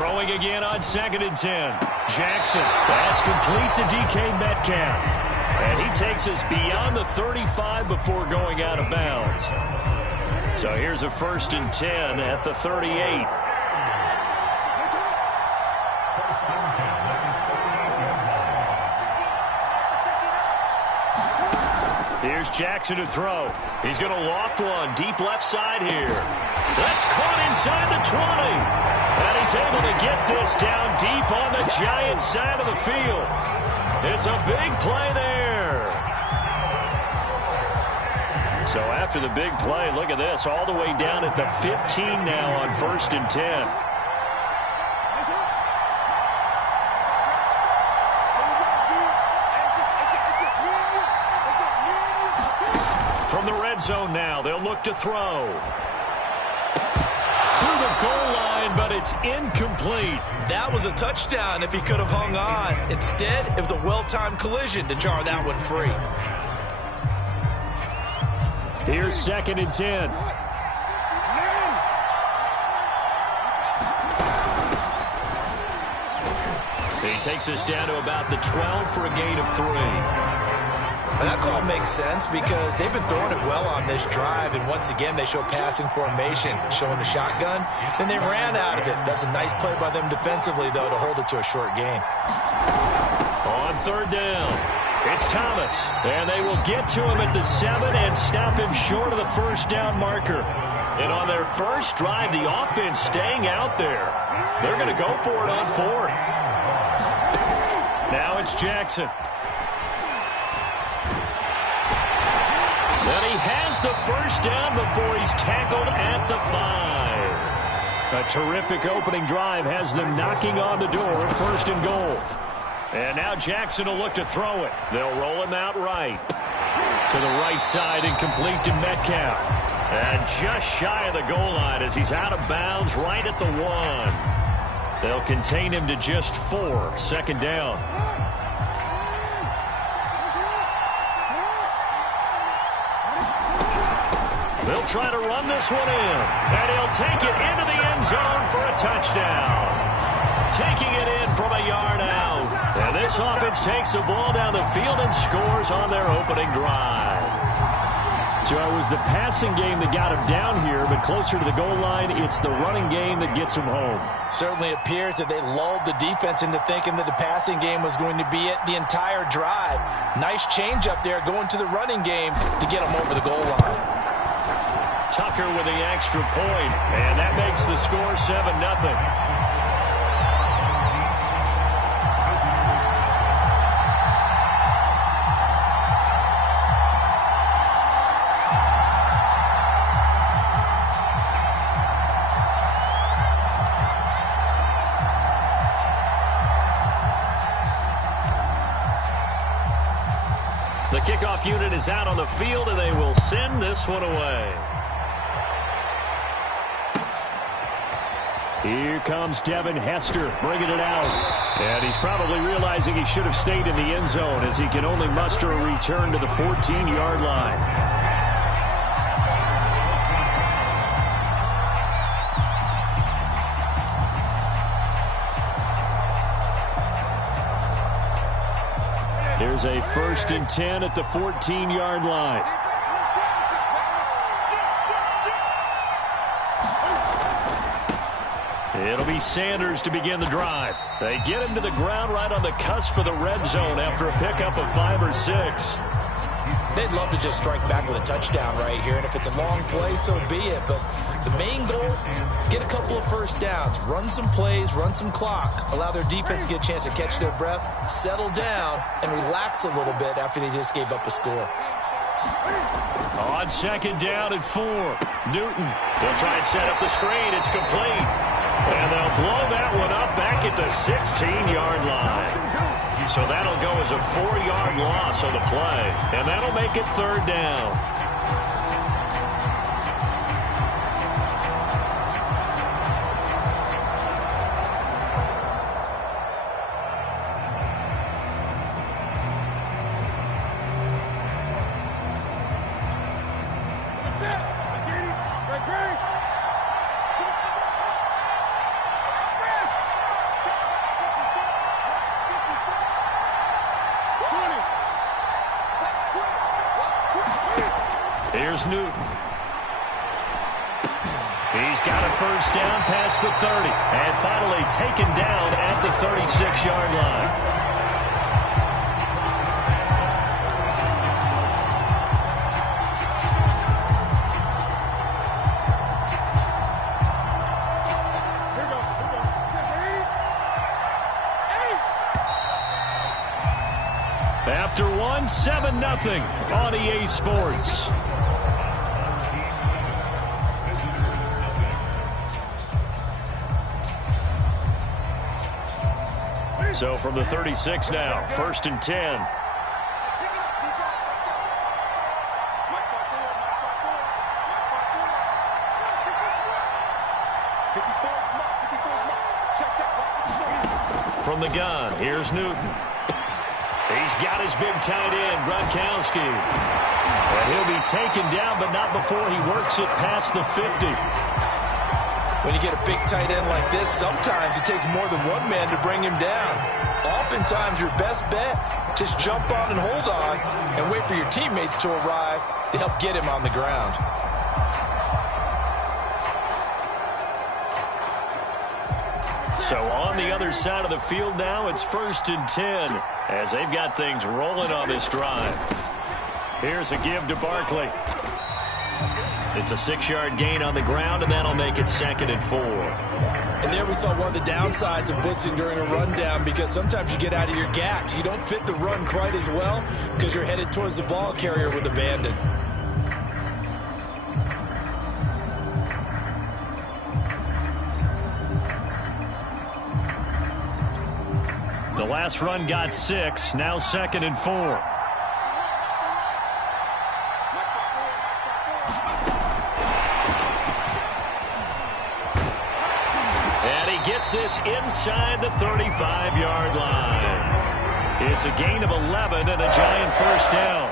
Throwing again on 2nd and 10. Jackson. Pass complete to DK Metcalf. And he takes us beyond the 35 before going out of bounds. So here's a 1st and 10 at the 38. Here's Jackson to throw. He's going to loft one deep left side here. That's caught inside the 20. And he's able to get this down deep on the Giants side of the field. It's a big play there. So after the big play, look at this, all the way down at the 15 now on 1st and 10. From the red zone now, they'll look to throw. To the goal line, but it's incomplete. That was a touchdown if he could have hung on. Instead, it was a well-timed collision to jar that one free. Here's 2nd and 10. He takes us down to about the 12 for a gain of 3. And that call makes sense because they've been throwing it well on this drive, and once again they show passing formation, showing the shotgun. Then they ran out of it. That's a nice play by them defensively, though, to hold it to a short gain. On 3rd down, it's Thomas, and they will get to him at the 7 and stop him short of the 1st down marker. And on their first drive, the offense staying out there. They're going to go for it on 4th. Now it's Jackson. And he has the 1st down before he's tackled at the 5. A terrific opening drive has them knocking on the door, 1st and goal. And now Jackson will look to throw it. They'll roll him out right. To the right side and complete to Metcalf. And just shy of the goal line as he's out of bounds right at the 1. They'll contain him to just 4, 2nd down. They'll try to run this one in, and he'll take it into the end zone for a touchdown. Taking it in from a yard out. And this offense takes the ball down the field and scores on their opening drive. So it was the passing game that got him down here, but closer to the goal line, it's the running game that gets him home. Certainly appears that they lulled the defense into thinking that the passing game was going to be it the entire drive. Nice change up there going to the running game to get him over the goal line. Tucker with the extra point, and that makes the score 7-0. The kickoff unit is out on the field, and they will send this one away. Here comes Devin Hester bringing it out. And he's probably realizing he should have stayed in the end zone as he can only muster a return to the 14-yard line. There's a 1st and 10 at the 14-yard line. It'll be Sanders to begin the drive. They get him to the ground right on the cusp of the red zone after a pickup of 5 or 6. They'd love to just strike back with a touchdown right here, and if it's a long play, so be it. But the main goal, get a couple of 1st downs, run some plays, run some clock, allow their defense to get a chance to catch their breath, settle down, and relax a little bit after they just gave up a score. On 2nd down and 4, Newton. They'll try and set up the screen. It's complete. And they'll blow that one up back at the 16-yard line. So that'll go as a 4-yard loss on the play. And that'll make it 3rd down. Here's Newton. He's got a first down past the 30. And finally taken down at the 36-yard line. After one, 7-0 on EA Sports. So from the 36 now, 1st and 10. From the gun, here's Newton. He's got his big tight end, Gronkowski. And he'll be taken down, but not before he works it past the 50. When you get a big tight end like this, sometimes it takes more than one man to bring him down. Oftentimes, your best bet, just jump on and hold on and wait for your teammates to arrive to help get him on the ground. So on the other side of the field now, it's 1st and 10 as they've got things rolling on this drive. Here's a give to Barkley. It's a 6-yard gain on the ground, and that'll make it 2nd and 4. And there we saw one of the downsides of blitzing during a rundown, because sometimes you get out of your gaps. You don't fit the run quite as well because you're headed towards the ball carrier with abandon. The last run got 6, now 2nd and 4. Gets this inside the 35-yard line. It's a gain of 11 and a Giant first down.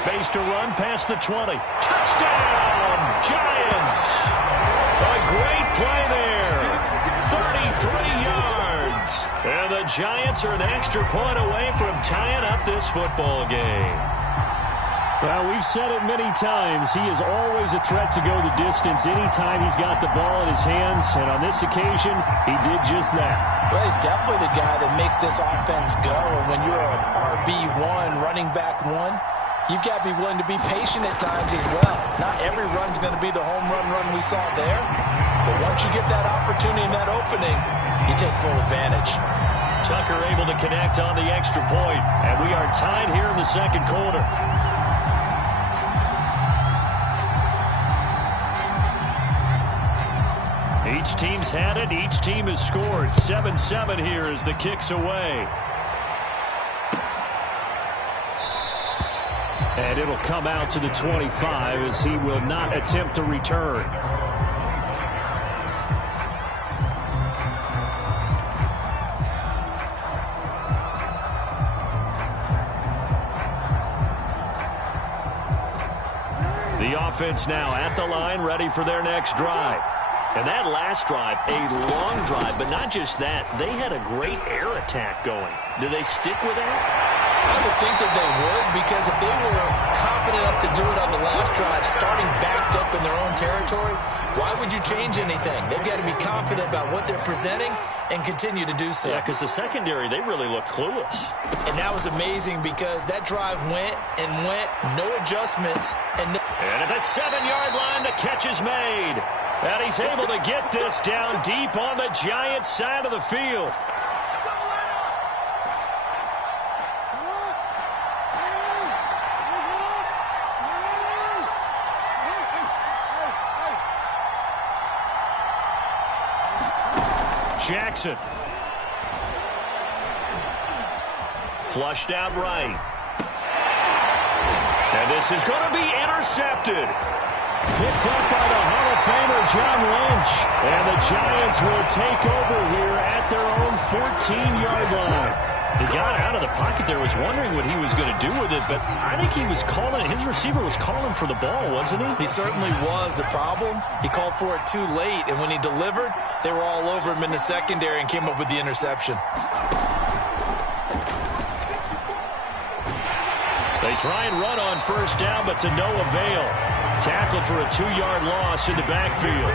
Space to run past the 20. Touchdown, Giants! A great play there. 33 yards. And the Giants are an extra point away from tying up this football game. Well, we've said it many times. He is always a threat to go the distance anytime he's got the ball in his hands. And on this occasion, he did just that. Well, he's definitely the guy that makes this offense go. And when you're an RB1, running back one, you've got to be willing to be patient at times as well. Not every run's going to be the home run we saw there. But once you get that opportunity and that opening, you take full advantage. Tucker able to connect on the extra point. And we are tied here in the second quarter. Each team's had it. Each team has scored. 7-7 here as the kick's away. And it'll come out to the 25 as he will not attempt to return. The offense now at the line, ready for their next drive. And that last drive, a long drive, but not just that. They had a great air attack going. Do they stick with that? I would think that they would, because if they were confident enough to do it on the last drive, starting backed up in their own territory, why would you change anything? They've got to be confident about what they're presenting and continue to do so. Yeah, because the secondary, they really look clueless. And that was amazing because that drive went and went, no adjustments. And at the 7-yard line, the catch is made. And he's able to get this down deep on the Giants' side of the field. Jackson. Flushed out right. And this is going to be intercepted. Picked up by the Hall of Famer John Lynch. And the Giants will take over here at their own 14-yard line. He got out of the pocket there, was wondering what he was going to do with it, but I think he was calling, his receiver was calling for the ball, wasn't he? He certainly was. The problem, he called for it too late, and when he delivered, they were all over him in the secondary and came up with the interception. They try and run on first down, but to no avail. Tackled for a 2-yard loss in the backfield.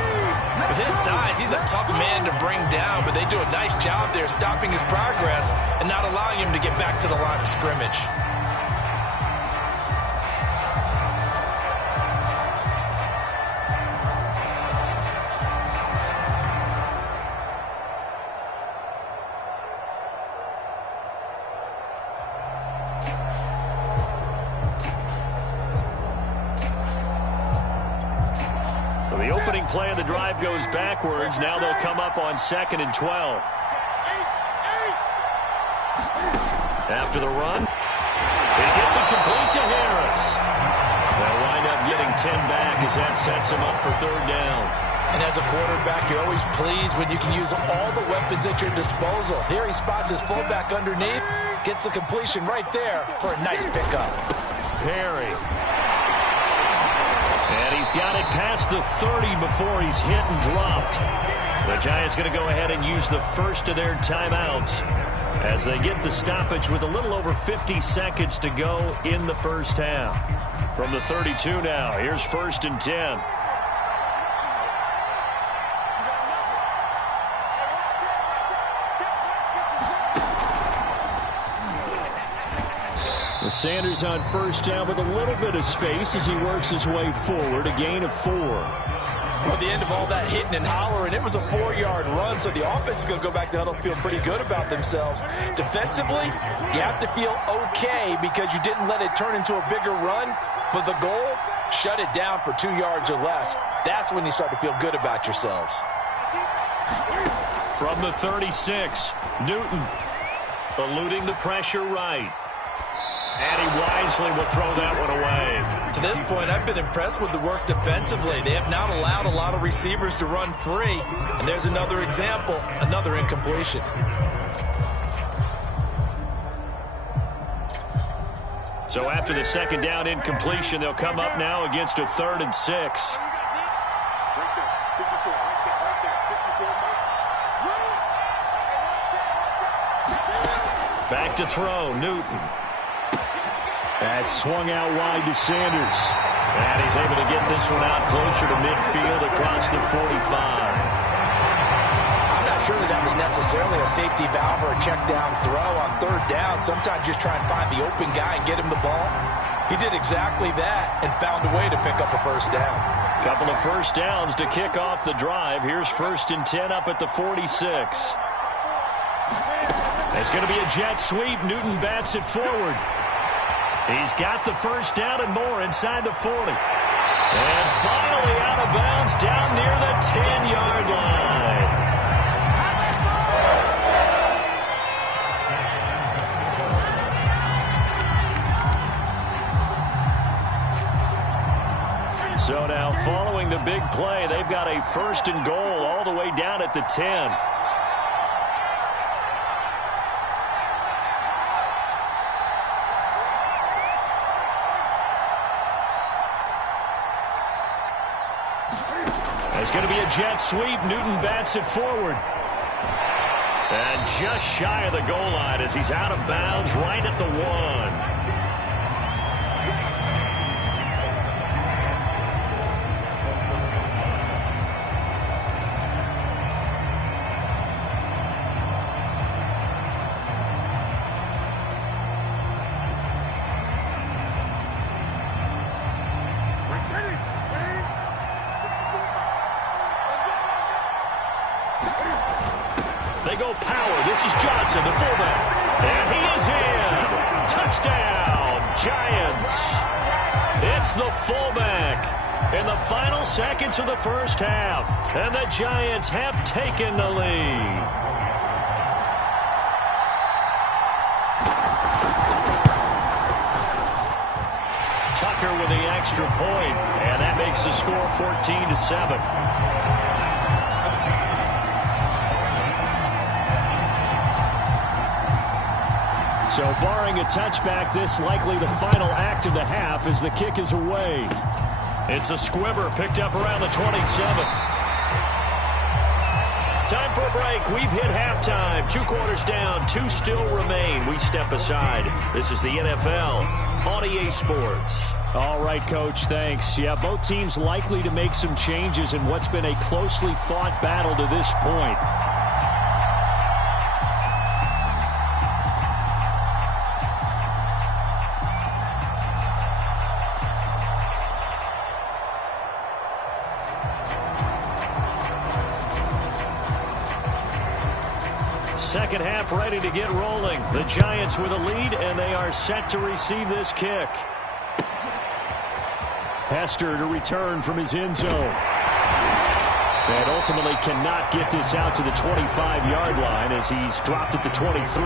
With his size, he's a tough man to bring down, but they do a nice job there stopping his progress and not allowing him to get back to the line of scrimmage. The opening play of the drive goes backwards. Now they'll come up on 2nd and 12. After the run, he gets it complete to Harris. They'll wind up getting 10 back as that sets him up for 3rd down. And as a quarterback, you're always pleased when you can use all the weapons at your disposal. Here he spots his fullback underneath, gets the completion right there for a nice pickup. Perry. And he's got it past the 30 before he's hit and dropped. The Giants going to go ahead and use the first of their timeouts as they get the stoppage with a little over 50 seconds to go in the first half. From the 32 now, here's 1st and 10. Sanders on first down with a little bit of space as he works his way forward. A gain of 4. Well, the end of all that hitting and hollering, it was a 4-yard run, so the offense is going to go back to huddle and feel pretty good about themselves. Defensively, you have to feel okay because you didn't let it turn into a bigger run, but the goal, shut it down for 2 yards or less. That's when you start to feel good about yourselves. From the 36, Newton eluding the pressure right. And he wisely will throw that one away. To this point, I've been impressed with the work defensively. They have not allowed a lot of receivers to run free. And there's another example, another incompletion. So after the 2nd down incompletion, they'll come up now against a 3rd and 6. Back to throw, Newton. That's swung out wide to Sanders. And he's able to get this one out closer to midfield across the 45. I'm not sure that was necessarily a safety valve or a check down throw on 3rd down. Sometimes just try and find the open guy and get him the ball. He did exactly that and found a way to pick up a 1st down. Couple of 1st downs to kick off the drive. Here's 1st and 10 up at the 46. It's going to be a jet sweep. Newton bats it forward. He's got the 1st down and more inside the 40. And finally out of bounds down near the 10-yard line. So now following the big play, they've got a 1st and goal all the way down at the 10. It's going to be a jet sweep. Newton bats it forward. And just shy of the goal line as he's out of bounds right at the 1. They go power. This is Johnson, the fullback. And he is in. Touchdown, Giants. It's the fullback in the final seconds of the first half. And the Giants have taken the lead. Tucker with the extra point, and that makes the score 14-7. So barring a touchback, this likely the final act of the half as the kick is away. It's a squibber picked up around the 27. Time for a break. We've hit halftime. 2 quarters down. 2 still remain. We step aside. This is the NFL on EA Sports. All right, Coach, thanks. Yeah, both teams likely to make some changes in what's been a closely fought battle to this point. Second half ready to get rolling. The Giants with a lead, and they are set to receive this kick. Hester to return from his end zone. And ultimately cannot get this out to the 25-yard line as he's dropped at the 23.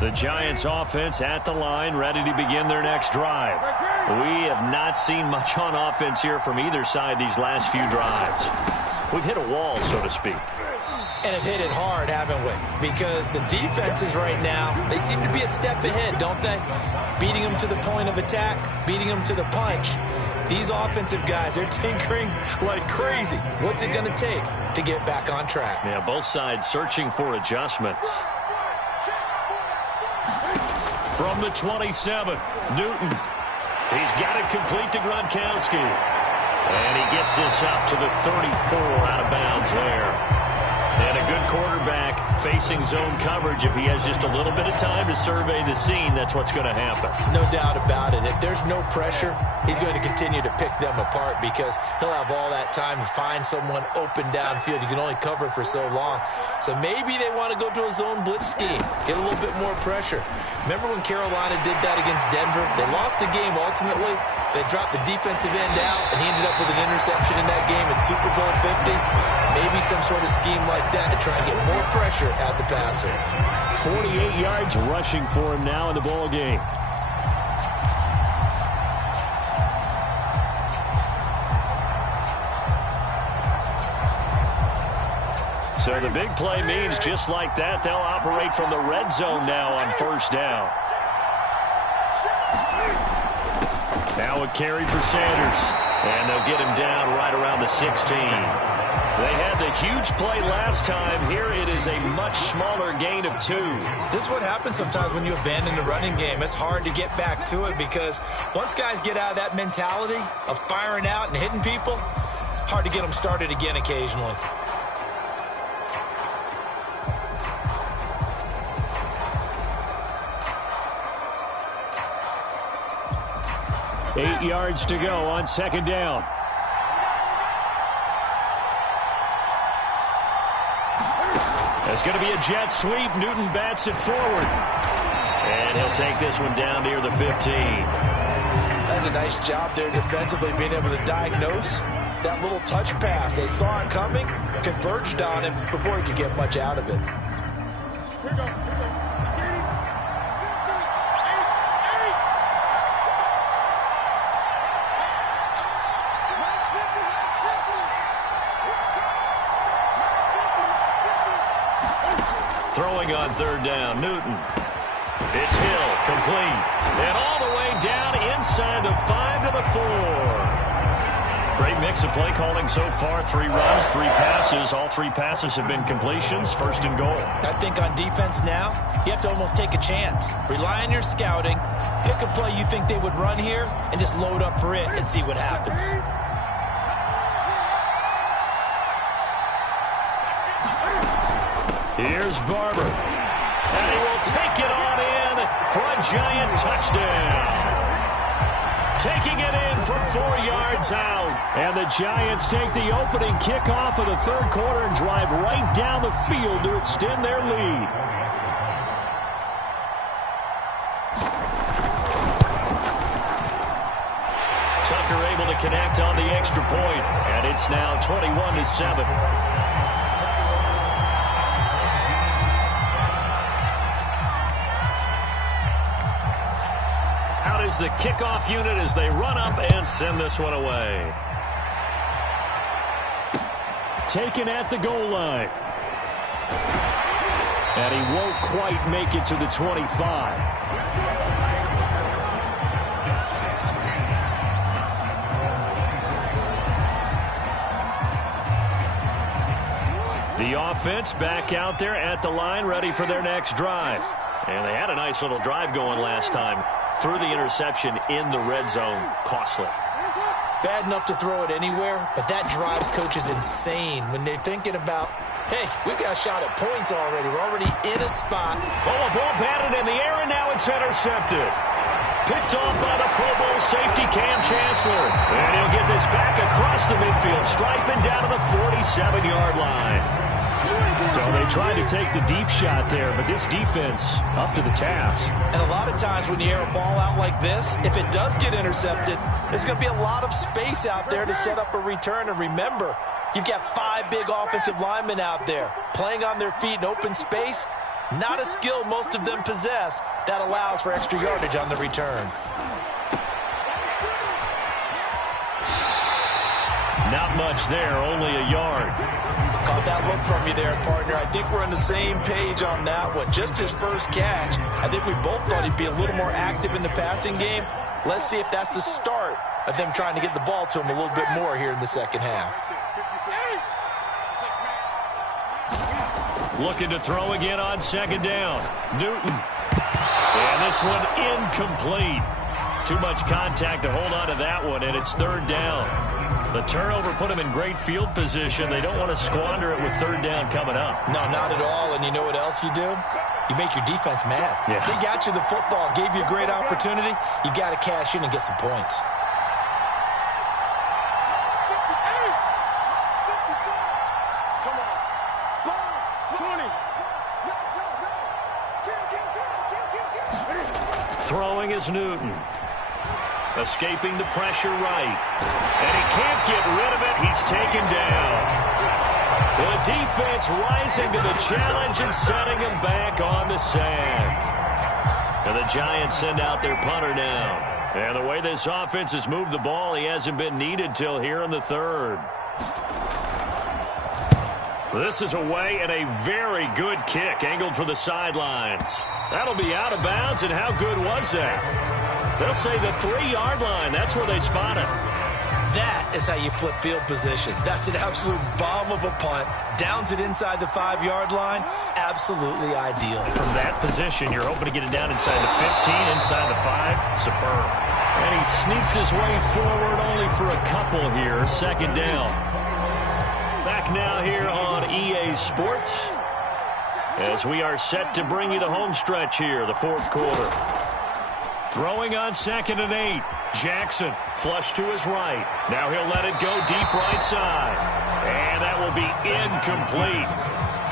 The Giants offense at the line, ready to begin their next drive. We have not seen much on offense here from either side these last few drives. We've hit a wall, so to speak. And have hit it hard, haven't we? Because the defenses right now, they seem to be a step ahead, don't they? Beating them to the point of attack, beating them to the punch. These offensive guys, they're tinkering like crazy. What's it going to take to get back on track? Yeah, both sides searching for adjustments. From the 27, Newton. He's got it complete to Gronkowski. And he gets this up to the 34 out of bounds there. And a good quarterback facing zone coverage. If he has just a little bit of time to survey the scene, that's what's going to happen. No doubt about it. If there's no pressure, he's going to continue to pick them apart because he'll have all that time to find someone open downfield. You can only cover for so long. So maybe they want to go to a zone blitz scheme, get a little bit more pressure. Remember when Carolina did that against Denver? They lost the game ultimately. They dropped the defensive end out, and he ended up with an interception in that game in Super Bowl 50. Maybe some sort of scheme like that to try and get more pressure at the passer. 48 yards rushing for him now in the ball game. So the big play means just like that, they'll operate from the red zone now on first down. Now a carry for Sanders. And they'll get him down right around the 16. They had the huge play last time. Here it is a much smaller gain of 2. This is what happens sometimes when you abandon the running game. It's hard to get back to it because once guys get out of that mentality of firing out and hitting people, hard to get them started again occasionally. Eight yards to go on second down. There's going to be a jet sweep. Newton bats it forward. And he'll take this one down near the 15. That's a nice job there defensively, being able to diagnose that little touch pass. They saw it coming, converged on him before he could get much out of it. Here we go. Throwing on third down, Newton. It's Hill, complete. And all the way down inside the 5 to the 4. Great mix of play calling so far. 3 runs, 3 passes. All 3 passes have been completions. First and goal. I think on defense now, you have to almost take a chance. Rely on your scouting. Pick a play you think they would run here and just load up for it and see what happens. Here's Barber. And he will take it on in for a Giant touchdown. taking it in from 4 yards out. And the Giants take the opening kickoff of the third quarter and drive right down the field to extend their lead. Tucker able to connect on the extra point, and it's now 21-7. Is the kickoff unit as they run up and send this one away. Taken at the goal line. And he won't quite make it to the 25. The offense back out there at the line, ready for their next drive. And they had a nice little drive going last time. Threw the interception in the red zone. Costly. Bad enough to throw it anywhere, but that drives coaches insane when they're thinking about, hey, we've got a shot at points already. We're already in a spot. Oh, a ball batted in the air, and now it's intercepted. Picked off by the Pro Bowl safety, Cam Chancellor. And he'll get this back across the midfield stripe and down to the 47-yard line. So they tried to take the deep shot there, but this defense up to the task. And a lot of times when you air a ball out like this, if it does get intercepted, there's going to be a lot of space out there to set up a return. And remember, you've got 5 big offensive linemen out there playing on their feet in open space. Not a skill most of them possess that allows for extra yardage on the return. Not much there, only a yard. Caught that look from you there, partner. I think we're on the same page on that one. Just his first catch. I think we both thought he'd be a little more active in the passing game. Let's see if that's the start of them trying to get the ball to him a little bit more here in the second half. Looking to throw again on second down. Newton. And this one incomplete. Too much contact to hold on to that one, and it's third down. The turnover put them in great field position. They don't want to squander it with third down coming up. No, not at all. And you know what else you do? You make your defense mad. Yeah. They got you the football, gave you a great opportunity. You got to cash in and get some points. Throwing is Newton. Escaping the pressure right. And he can't get rid of it. He's taken down. The defense rising to the challenge and setting him back on the sack. And the Giants send out their punter now. And the way this offense has moved the ball, he hasn't been needed till here in the third. This is away and a very good kick angled for the sidelines. That'll be out of bounds, and how good was that? They'll say the 3-yard line. That's where they spot it. That is how you flip field position. That's an absolute bomb of a punt. Downs it inside the 5-yard line. Absolutely ideal. From that position, you're hoping to get it down inside the 15, inside the 5. Superb. And he sneaks his way forward only for a couple here. Second down. Back now here on EA Sports as we are set to bring you the home stretch here, the fourth quarter. Throwing on 2nd and 8. Jackson flush to his right. Now he'll let it go deep right side. And that will be incomplete.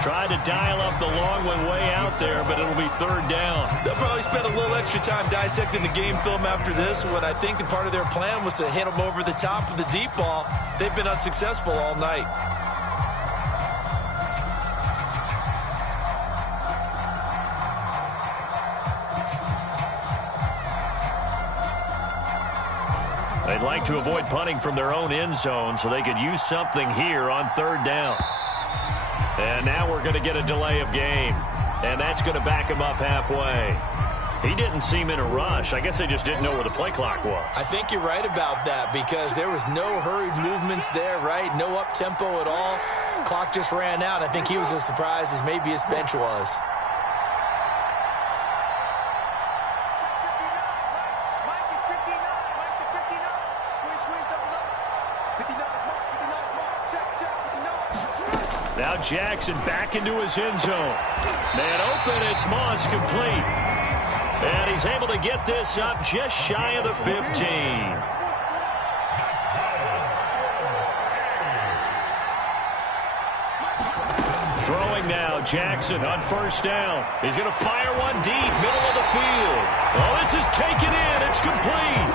Tried to dial up the long one way out there, but it'll be third down. They'll probably spend a little extra time dissecting the game film after this one. I think the part of their plan was to hit them over the top of the deep ball. They've been unsuccessful all night. They'd like to avoid punting from their own end zone so they could use something here on third down. And now we're going to get a delay of game. And that's going to back him up halfway. He didn't seem in a rush. I guess they just didn't know where the play clock was. I think you're right about that because there was no hurried movements there, right? No up-tempo at all. Clock just ran out. I think he was as surprised as maybe his bench was. Now Jackson back into his end zone. Man open, it's Moss complete. And he's able to get this up just shy of the 15. Throwing now, Jackson on first down. He's going to fire one deep, middle of the field. Oh, this is taken in. It's complete.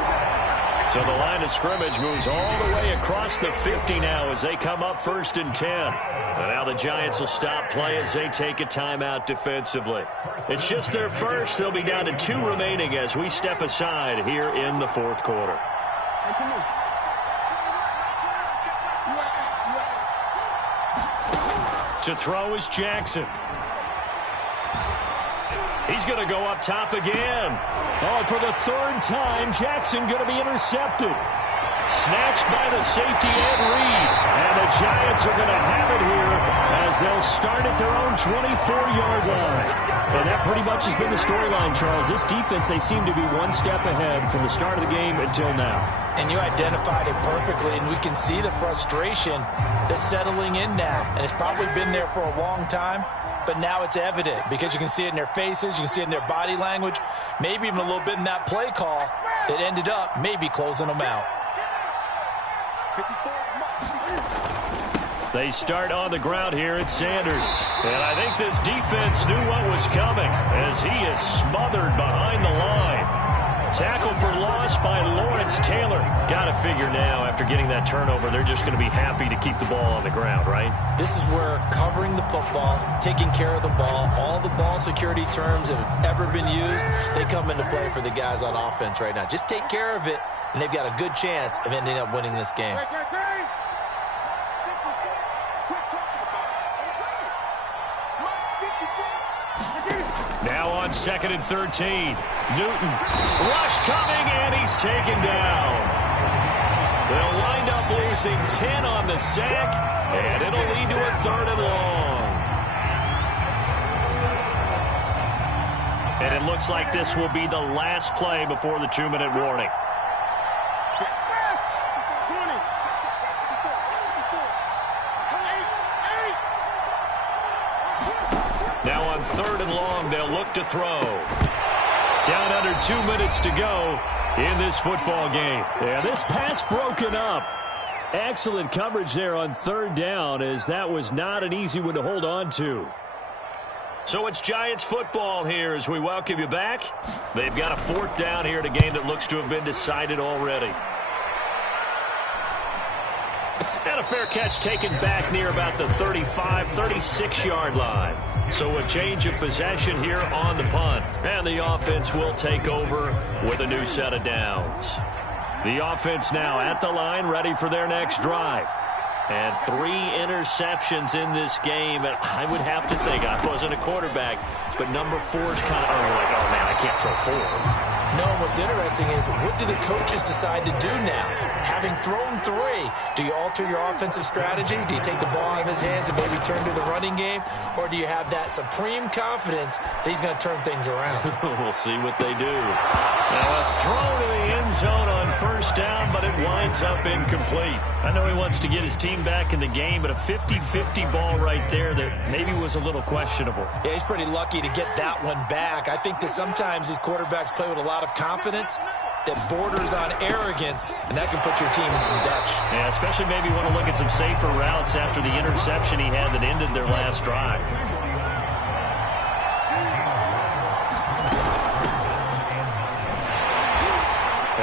So the line of scrimmage moves all the way across the 50 now as they come up 1st and 10. And now the Giants will stop play as they take a timeout defensively. It's just their first. They'll be down to 2 remaining as we step aside here in the 4th quarter. To throw is Jackson. He's going to go up top again. Oh, for the 3rd time, Jackson going to be intercepted. Snatched by the safety Ed Reed. And the Giants are going to have it here as they'll start at their own 24-yard line. And that pretty much has been the storyline, Charles. This defense, they seem to be one step ahead from the start of the game until now. And you identified it perfectly, and we can see the frustration that's settling in now. And it's probably been there for a long time, but now it's evident because you can see it in their faces, you can see it in their body language, maybe even a little bit in that play call that ended up maybe closing them out. They start on the ground here at Sanders. And I think this defense knew what was coming as he is smothered behind the line. Tackle for loss by Lawrence Taylor. Got to figure now, after getting that turnover, they're just going to be happy to keep the ball on the ground, right? This is where covering the football, taking care of the ball, all the ball security terms that have ever been used, they come into play for the guys on offense right now. Just take care of it, and they've got a good chance of ending up winning this game. Now on 2nd and 13. Newton. Rush coming, and he's taken down. They'll wind up losing 10 on the sack, and it'll lead to a 3rd and long. And it looks like this will be the last play before the 2-minute warning. Now on 3rd and long, they'll look to throw. Down under 2 minutes to go in this football game. Yeah, this pass broken up. Excellent coverage there on 3rd down, as that was not an easy one to hold on to. So it's Giants football here as we welcome you back. They've got a 4th down here in a game that looks to have been decided already. And a fair catch taken back near about the 35, 36-yard line. So a change of possession here on the punt. And the offense will take over with a new set of downs. The offense now at the line, ready for their next drive. And 3 interceptions in this game. And I would have to think, I wasn't a quarterback, but number 4 is kind of like, oh, man, I can't throw 4. No, what's interesting is what do the coaches decide to do now? Having thrown 3, do you alter your offensive strategy? Do you take the ball out of his hands and maybe turn to the running game? Or do you have that supreme confidence that he's going to turn things around? We'll see what they do. Now a throw to the end zone on 1st down, but it winds up incomplete. I know he wants to get his team back in the game, but a 50-50 ball right there that maybe was a little questionable. Yeah, he's pretty lucky to get that one back. I think that sometimes these quarterbacks play with a lot of confidence that borders on arrogance, and that can put your team in some Dutch. Yeah, especially maybe want to look at some safer routes after the interception he had that ended their last drive.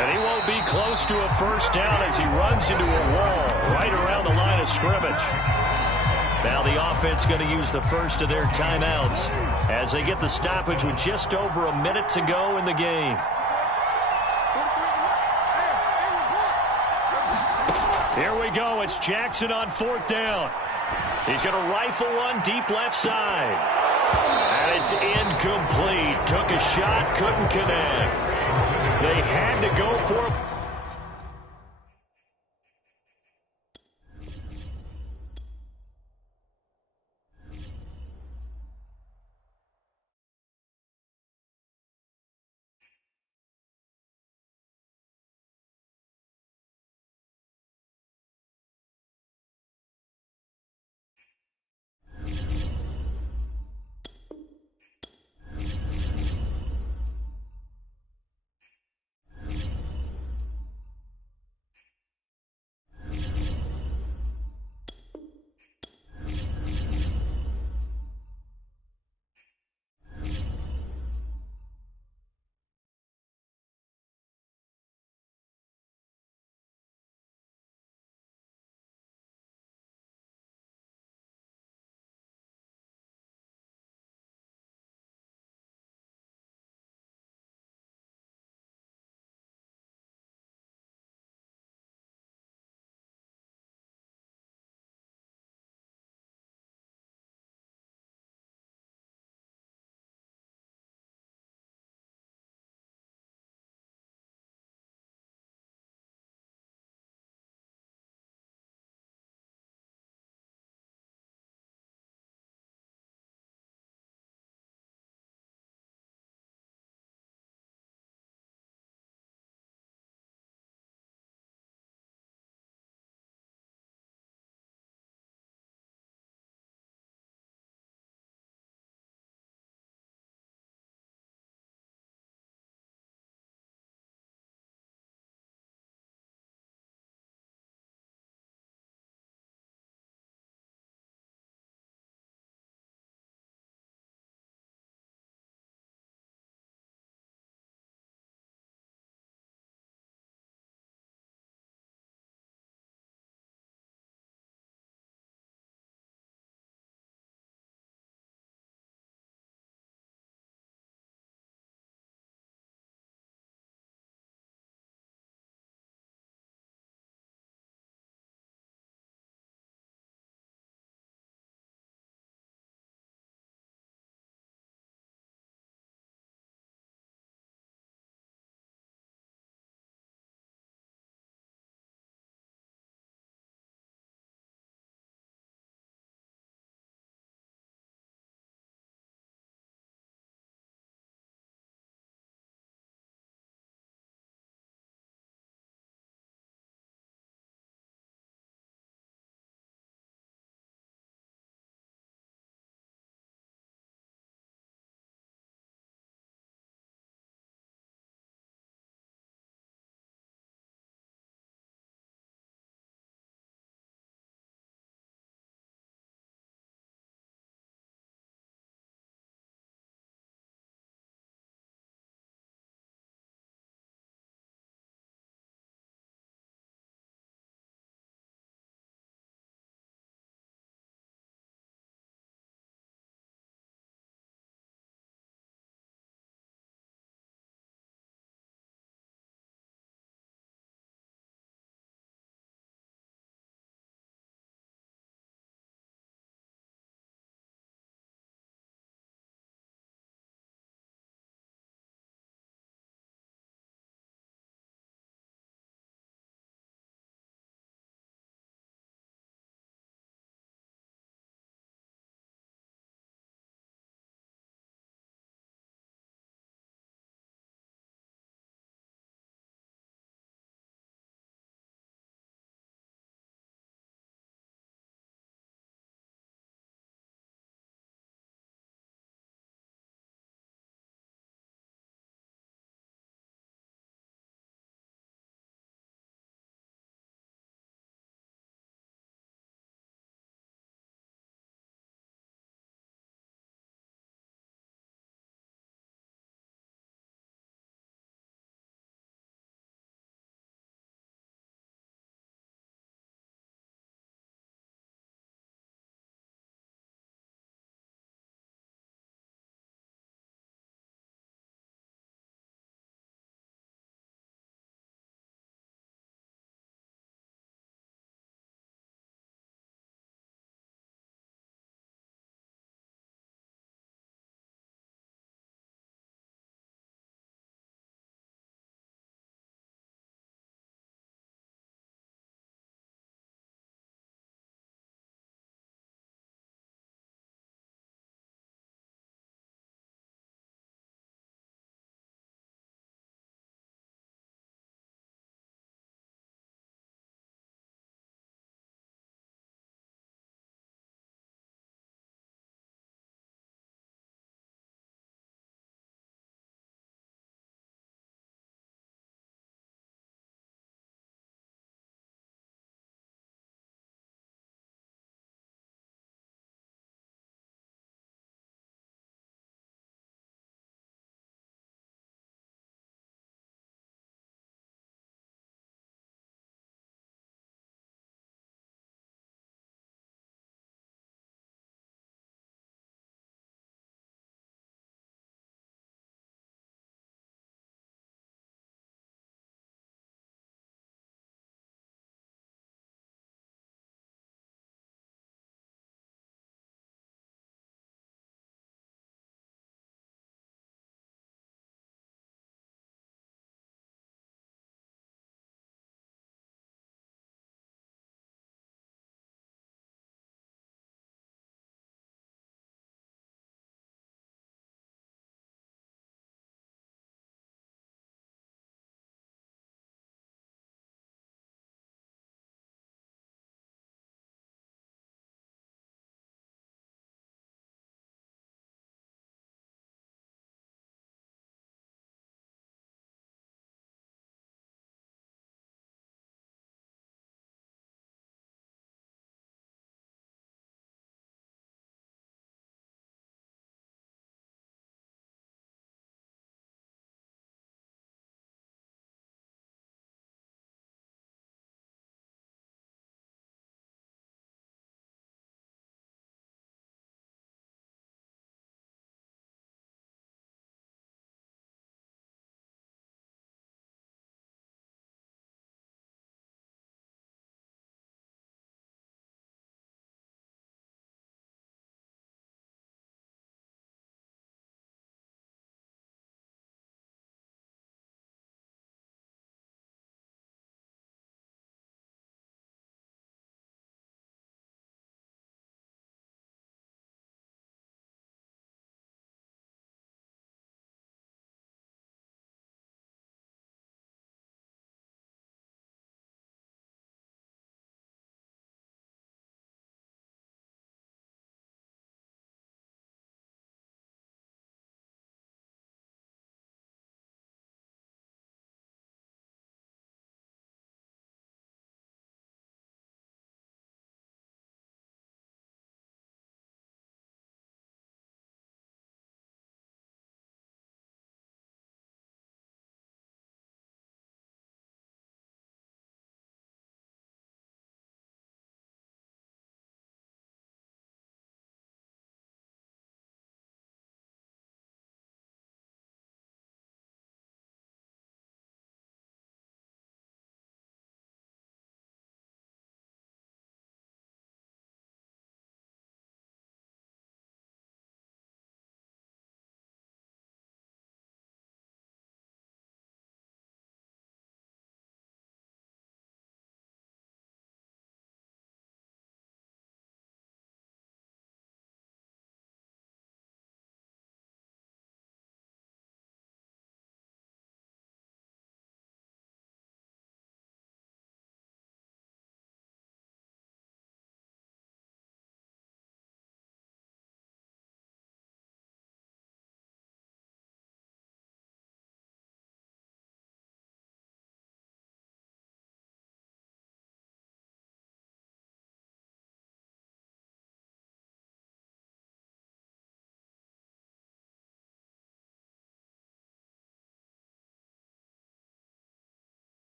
And he won't be close to a 1st down as he runs into a wall right around the line of scrimmage. Now the offense going to use the first of their timeouts as they get the stoppage with just over a minute to go in the game. Here we go. It's Jackson on 4th down. He's going to rifle one deep left side. And it's incomplete. Took a shot, couldn't connect. They had to go for it.